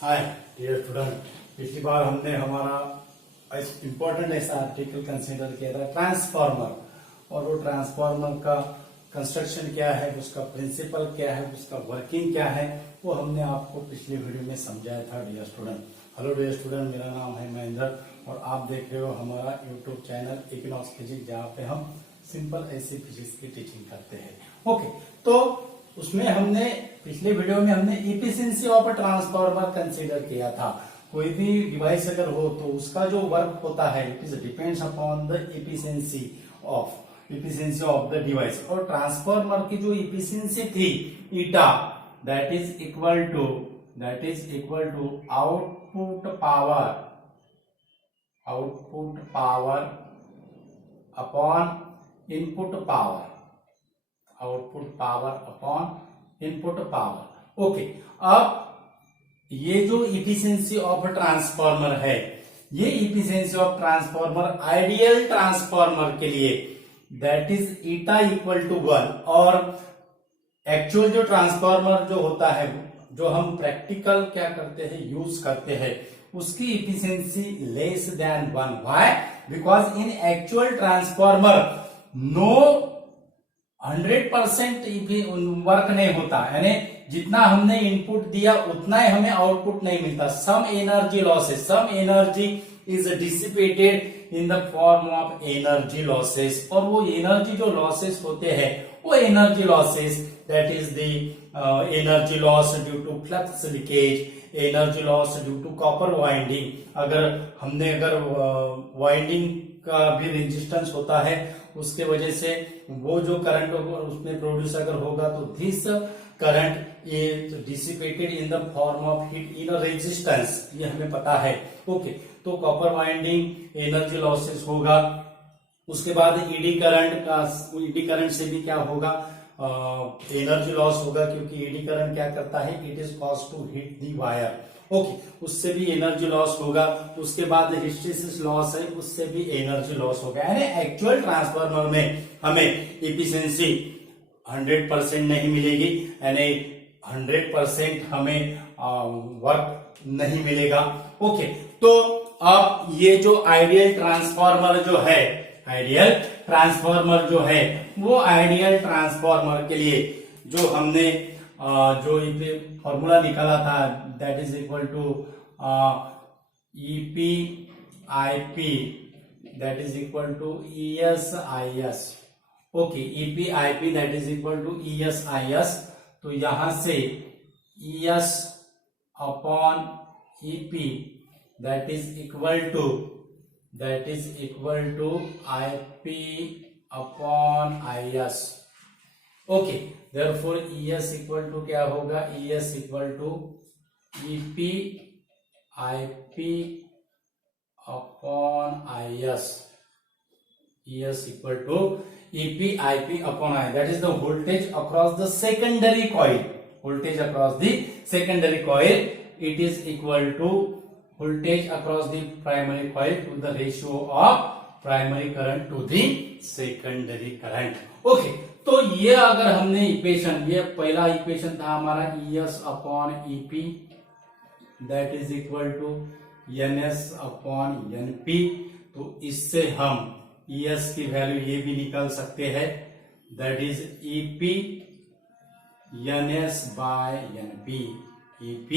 Hi dear student, पिछली बार हमने हमारा इम्पोर्टेंट ऐसा आर्टिकल कंसीडर किया था ट्रांसफार्मर, और वो ट्रांसफार्मर का कंस्ट्रक्शन क्या है, उसका प्रिंसिपल क्या है, उसका वर्किंग क्या है, वो हमने आपको पिछले वीडियो में समझाया था dear student. Hello dear student, मेरा नाम है महेंद्र और आप देख रहे हो हमारा यूट्यूब चैनल इक्विनॉक्स फिजिक्स, जहाँ पे हम सिंपल ऐसी फिजिक्स की टीचिंग करते हैं। ओके, तो उसमें हमने पिछले वीडियो में हमने efficiency of a transformer consider किया था। कोई भी डिवाइस अगर हो तो उसका जो वर्क होता है it is depends upon the efficiency of the device. और ट्रांसफार्मर की जो इफिशिएंसी थी eta, that is equal to output power upon input power. Okay, अब ये जो इफिशिएंसी ऑफ ट्रांसफार्मर है, ये efficiency of transformer ideal transformer के लिए that is eta equal to 1, और एक्चुअल जो ट्रांसफार्मर जो होता है, जो हम प्रैक्टिकल क्या करते हैं, यूज करते हैं, उसकी efficiency less than 1। Why? Because in actual transformer no 100% work नहीं होता, यानी जितना हमने इनपुट दिया उतना ही हमें आउटपुट नहीं मिलता। Some energy is dissipated in the form of energy losses, और वो एनर्जी जो लॉसेस होते हैं, वो energy losses that is the energy loss due to flux leakage, energy loss due to copper winding. अगर वाइंडिंग का भी रेजिस्टेंस होता है, उसके वजह से वो जो करंट उसमें प्रोड्यूस अगर होगा तो this current is dissipated in the form of heat in resistance, ये हमें पता है। ओके, तो कॉपर वाइंडिंग एनर्जी लॉसेस होगा। उसके बाद ईडी करंट से भी क्या होगा, एनर्जी लॉस होगा, क्योंकि ईडी करंट क्या करता है, it is cause to heat the wire. Okay, उससे भी एनर्जी लॉस होगा। उसके बाद हिस्टेरिसिस लॉस है, उससे भी एनर्जी लॉस होगा। यानी एक्चुअल ट्रांसफार्मर में हमें इफिशिएंसी 100% नहीं मिलेगी, यानी 100% हमें वर्क नहीं मिलेगा। ओके, तो अब ये जो आइडियल ट्रांसफार्मर जो है, वो आइडियल ट्रांसफार्मर के लिए जो हमने जो फॉर्मूला निकाला था, that is equal to EP IP that is equal to ESIS। Okay, EP IP that is equal to ESIS। तो यहां से ES upon EP that is equal to IP upon IS। Okay, therefore ES equal to क्या होगा, ES equal to EP IP upon IS। ES equal to EP IP upon I, that is the voltage across the secondary coil. Voltage across the secondary coil, it is equal to voltage across the primary coil to the ratio of primary current to the secondary current. Okay, तो ये अगर हमने equation, ये पहला equation था हमारा ES upon EP that is equal to NS upon NP। तो इससे हम ES की वैल्यू ये भी निकाल सकते हैं, that is EP NS by NP, EP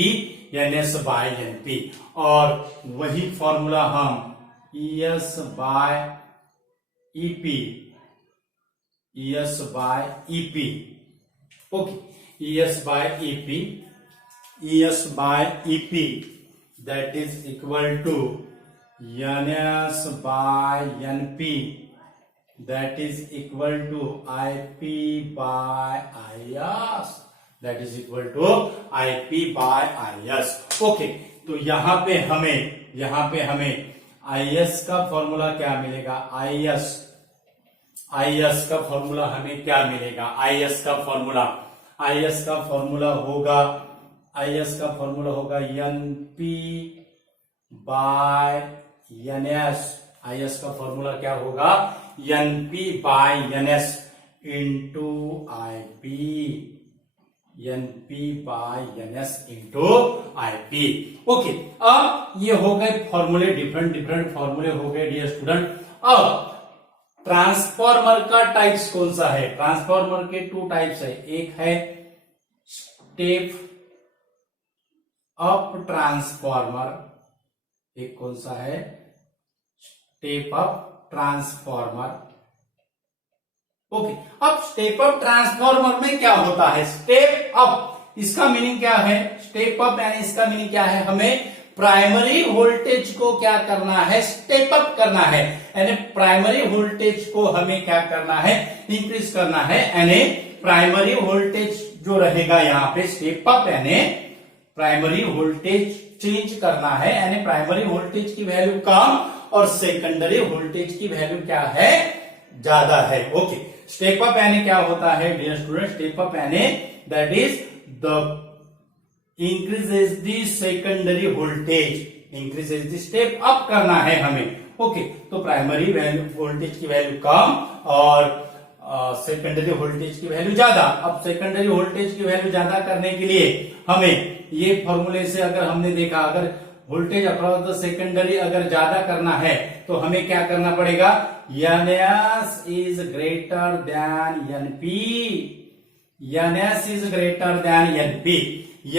NS by NP। और वही फॉर्मूला हम ES by EP okay, ES by EP that is equal to NS by NP that is equal to IP by IS that is equal to IP by IS। Okay, तो यहाँ पे हमें IS का formula क्या मिलेगा, IS का formula हमें क्या मिलेगा, IS का फॉर्मूला होगा NP बाय NS। IS का फॉर्मूला क्या होगा, NP by NS into IP। NP by NS into IP। Okay, अब ये हो गए फॉर्मूले, डिफरेंट फॉर्मूले हो गए डियर स्टूडेंट। अब ट्रांसफॉर्मर का टाइप्स कौन सा है? ट्रांसफॉर्मर के 2 टाइप्स है, एक है स्टेप अप ट्रांसफॉर्मर, एक कौन सा है? Step up transformer. ओके, अब स्टेप अप ट्रांसफॉर्मर में क्या होता है? स्टेप अप, इसका मीनिंग क्या है? स्टेप अप यानी इसका मीनिंग क्या है? हमें प्राइमरी वोल्टेज को क्या करना है? स्टेप अप करना है, यानी प्राइमरी वोल्टेज को हमें क्या करना है? इंक्रीज करना है, यानी प्राइमरी वोल्टेज जो रहेगा यहाँ पे स्टेप अप यानी प्राइमरी वोल्टेज चेंज करना है, यानी प्राइमरी वोल्टेज की वैल्यू कम और सेकेंडरी वोल्टेज की वैल्यू क्या है? ज्यादा है। ओके, स्टेप अप यानी क्या होता है डियर स्टूडेंट? स्टेप अप यानी that is the increases the secondary voltage, increases the step up करना है हमें। ओके, तो प्राइमरी वैल्यू वोल्टेज की वैल्यू कम और सेकेंडरी वोल्टेज की वैल्यू ज्यादा। अब सेकेंडरी वोल्टेज की वैल्यू ज्यादा करने के लिए हमें ये फॉर्मूले से अगर हमने देखा, अगर वोल्टेज अक्रॉस द सेकेंडरी अगर ज्यादा करना है तो हमें क्या करना पड़ेगा? NS is greater then NP, NS is greater then NP,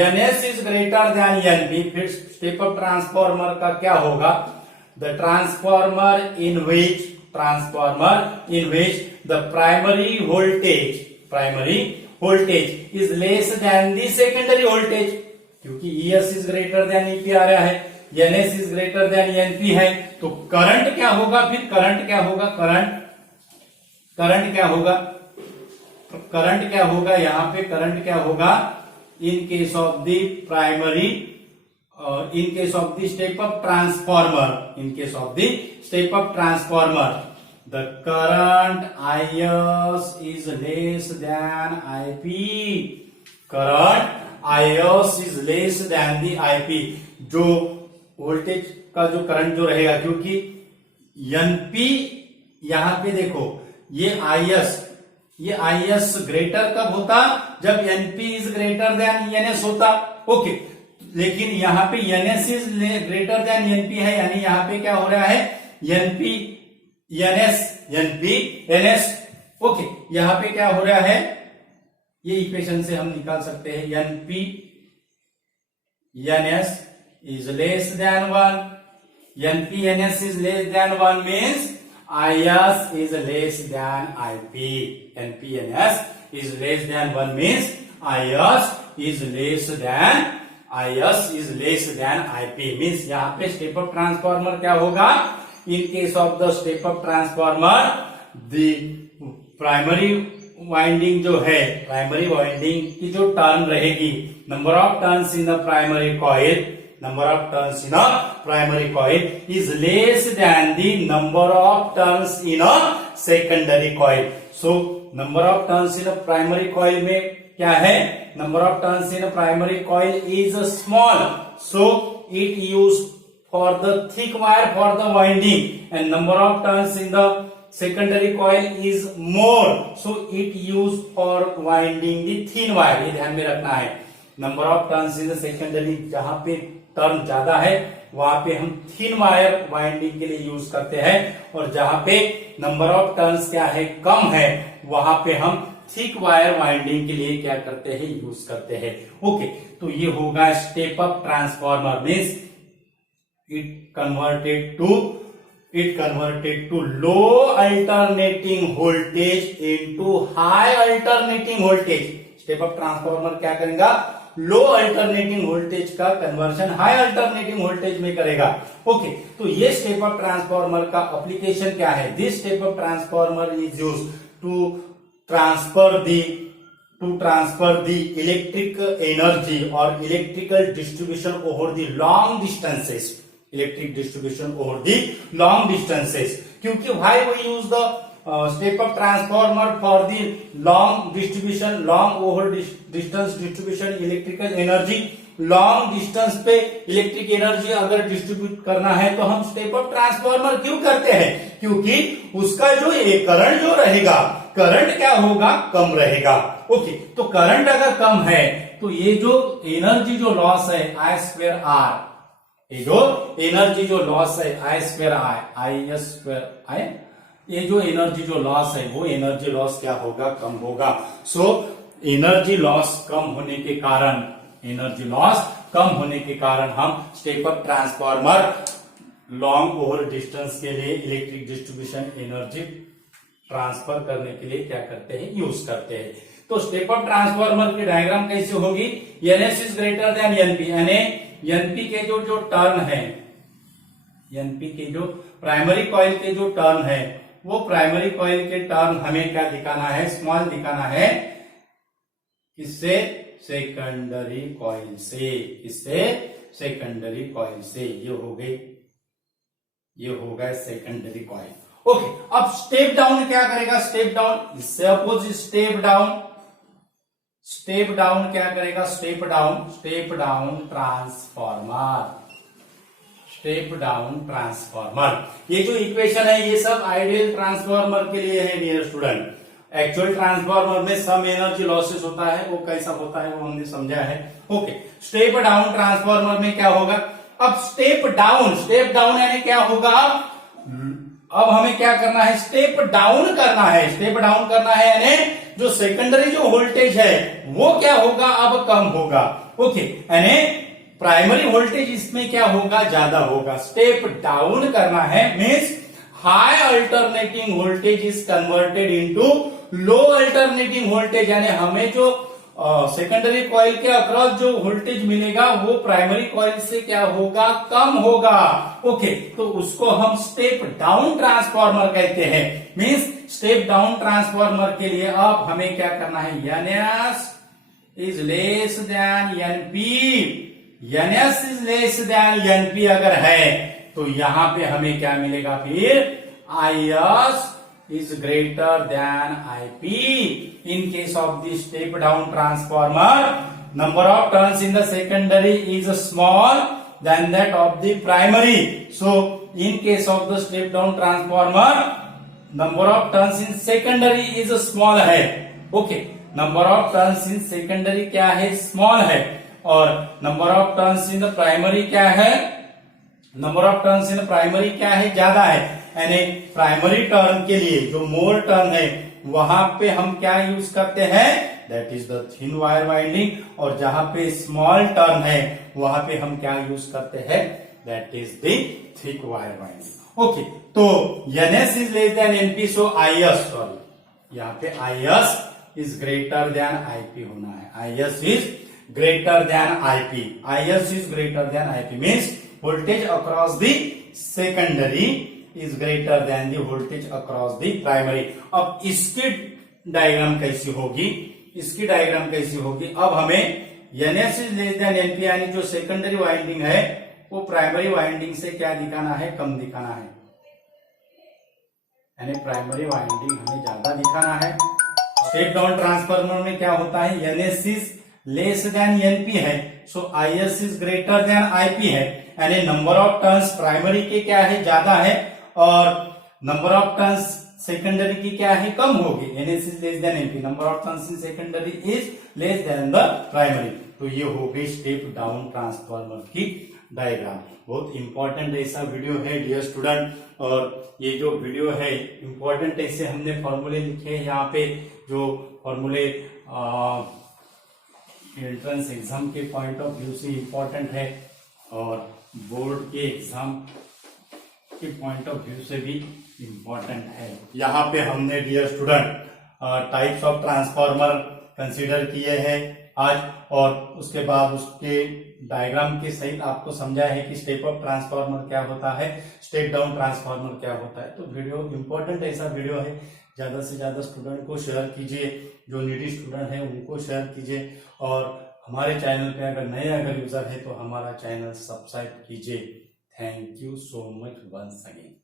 NS is greater then NP। फिर स्टेप अप ट्रांसफॉर्मर का क्या होगा? The transformer in which the primary voltage is less then the secondary voltage, क्योंकि ES is greater then EP आ रहा है, NS is greater then NP है, तो current क्या होगा? फिर करंट क्या होगा? करंट क्या होगा यहाँ पे? करंट क्या होगा? In case of the primary, in case of the step up transformer, the current IS is less than IP, current IS is less than the IP, जो वोल्टेज का जो करंट जो रहेगा, क्योंकि NP यहां पे देखो ये IS ग्रेटर कब होता? जब NP is greater then NS होता। ओके, लेकिन यहाँ पे NS is greater then NP है, यानी यहाँ पे क्या हो रहा है? NP NS। ओके, यहाँ पे क्या हो रहा है? ये इक्वेशन से हम निकाल सकते हैं, NP NS is less than 1, NP NS is less than 1 means IS is less than IP, NP NS is less than 1 means IS is less than IP means यहाँ पे स्टेप अप ट्रांसफॉर्मर क्या होगा? In case of the step up transformer the primary winding जो है, primary winding की जो turn रहेगी, number of turns in the primary coil is less then the number of turns in a secondary coil. So number of turns in a primary coil में क्या है? Number of turns in a primary coil is small, so it use for the thick wire for the winding, and number of turns in the secondary coil is more, so it used for winding the thin wire। ये ध्यान में रखना है, number of turns in the secondary, जहां पे turn ज्यादा है वहां पे हम थिन वायर वाइंडिंग के लिए यूज करते हैं, और जहां पे नंबर ऑफ टर्न्स क्या है? कम है, वहां पे हम थिक वायर वाइंडिंग के लिए क्या करते हैं? यूज करते हैं। ओके, तो ये होगा step up transformer means it converted to low alternating voltage into high alternating voltage। Step up transformer क्या करेगा? लो अल्टरनेटिंग वोल्टेज का कन्वर्शन हाई अल्टरनेटिंग वोल्टेज में करेगा। ओके, तो ये स्टेप अप ट्रांसफॉर्मर का एप्लीकेशन क्या है? This step up transformer is used to transfer the electric energy और electrical distribution over the long distances, क्योंकि why we use the step up transformer for the long distribution, long over distance distribution electrical energy. Long distance पे electric energy अगर distribute करना है तो हम step up transformer क्यों करते हैं? क्योंकि उसका जो करंट जो रहेगा करंट क्या होगा, कम रहेगा। ओके, तो करंट अगर कम है तो ये जो एनर्जी जो लॉस है आई स्क्वायर आर, ये जो एनर्जी जो लॉस है आई स्क्वायर आई एस स्क्वायर आई, ये जो एनर्जी जो लॉस है वो एनर्जी लॉस क्या होगा, कम होगा। सो एनर्जी लॉस कम होने के कारण, एनर्जी लॉस कम होने के कारण हम step up transformer long over distance के लिए इलेक्ट्रिक डिस्ट्रीब्यूशन एनर्जी ट्रांसफर करने के लिए क्या करते हैं, यूज करते हैं। तो स्टेप अप ट्रांसफार्मर की डायग्राम कैसे होगी, NS is greater then NP, यानी एनपी के जो टर्न है, एनपी के जो प्राइमरी कॉइल के जो टर्न है, वो प्राइमरी कॉइल के टर्न हमें क्या दिखाना है, स्मॉल दिखाना है। किससे, सेकेंडरी कॉइल से, किससे, सेकेंडरी कॉइल से। ये हो गई, ये हो गया सेकेंडरी कॉइल। ओके, अब स्टेप डाउन क्या करेगा, स्टेप डाउन इससे opposite, step down, step down क्या करेगा, step down transformer, step down transformer. ये जो इक्वेशन है ये सब आइडियल ट्रांसफार्मर के लिए है डियर स्टूडेंट। एक्चुअल ट्रांसफार्मर में सम एनर्जी लॉसेस होता है, वो कैसा होता है वो हमने समझा है। ओके, स्टेप डाउन ट्रांसफार्मर में क्या होगा, अब स्टेप डाउन यानी क्या होगा, अब हमें क्या करना है, स्टेप डाउन करना है, स्टेप डाउन करना है, यानी जो सेकेंडरी जो वोल्टेज है वो क्या होगा, अब कम होगा। ओके, यानी प्राइमरी वोल्टेज इसमें क्या होगा, ज्यादा होगा। स्टेप डाउन करना है means high alternating voltage is converted into low alternating voltage, यानी हमें जो सेकेंडरी कॉइल के अक्रॉस जो वोल्टेज मिलेगा वो प्राइमरी कॉइल से क्या होगा, कम होगा। ओके, तो उसको हम स्टेप डाउन ट्रांसफार्मर कहते हैं। मींस स्टेप डाउन ट्रांसफार्मर के लिए अब हमें क्या करना है, NS is less than NP, NS is less than NP अगर है तो यहां पे हमें क्या मिलेगा, फिर IS is greater than IP. In case of the step down transformer, number of turns in the secondary is small than that of the primary. So, in case of the step down transformer, number of turns in secondary is small है. Okay, number of turns in secondary क्या है, small है, और number of turns in the primary क्या है, number of turns in primary क्या है, ज्यादा है। यानी प्राइमरी टर्न के लिए जो मोर टर्न है वहां पे हम क्या यूज करते हैं, that is the thin wire winding, और जहां पे स्मॉल टर्न है वहां पे हम क्या यूज करते हैं, that is the thick wire winding. Okay, तो NS is less than NP, so IS, sorry यहाँ पे IS is greater than IP होना है, IS is greater than IP, IS is greater than IP means voltage across the secondary is greater than the voltage across the primary। अब इसकी diagram कैसी होगी, इसकी diagram कैसी होगी, अब हमें NS is less than NP यानी जो सेकेंडरी वाइंडिंग है वो प्राइमरी वाइंडिंग से क्या दिखाना है, कम दिखाना है, यानी प्राइमरी वाइंडिंग हमें ज्यादा दिखाना है। स्टेप डाउन ट्रांसफार्मर में क्या होता है, NS is less than NP है, so IS is greater than IP है, यानी नंबर ऑफ टर्न्स प्राइमरी के क्या है, ज्यादा है, और नंबर ऑफ टर्न्स सेकेंडरी की क्या है, कम होगी। NS is less than NP, number of turns in secondary is less then the primary. तो ये हो गई स्टेप डाउन ट्रांसफार्मर की डायग्राम। बहुत इंपॉर्टेंट ऐसा वीडियो है डियर स्टूडेंट, और ये जो वीडियो है इंपॉर्टेंट ऐसे हमने फॉर्मूले लिखे हैं यहाँ पे, जो फॉर्मूले एंट्रेंस एग्जाम के पॉइंट ऑफ व्यू से इंपॉर्टेंट है और बोर्ड के एग्जाम के पॉइंट ऑफ व्यू से भी इंपॉर्टेंट है। यहाँ पे हमने dear student types of transformer consider किए हैं आज, और उसके बाद उसके डायग्राम के सहित आपको समझा है कि स्टेप अप ट्रांसफार्मर क्या होता है, स्टेप डाउन ट्रांसफार्मर क्या होता है। तो वीडियो इंपॉर्टेंट ऐसा वीडियो है, ज्यादा से ज्यादा स्टूडेंट को शेयर कीजिए, जो नीडी स्टूडेंट है उनको शेयर कीजिए, और हमारे चैनल पे अगर नए यूजर है तो हमारा चैनल सब्सक्राइब कीजिए। Thank you so much once again.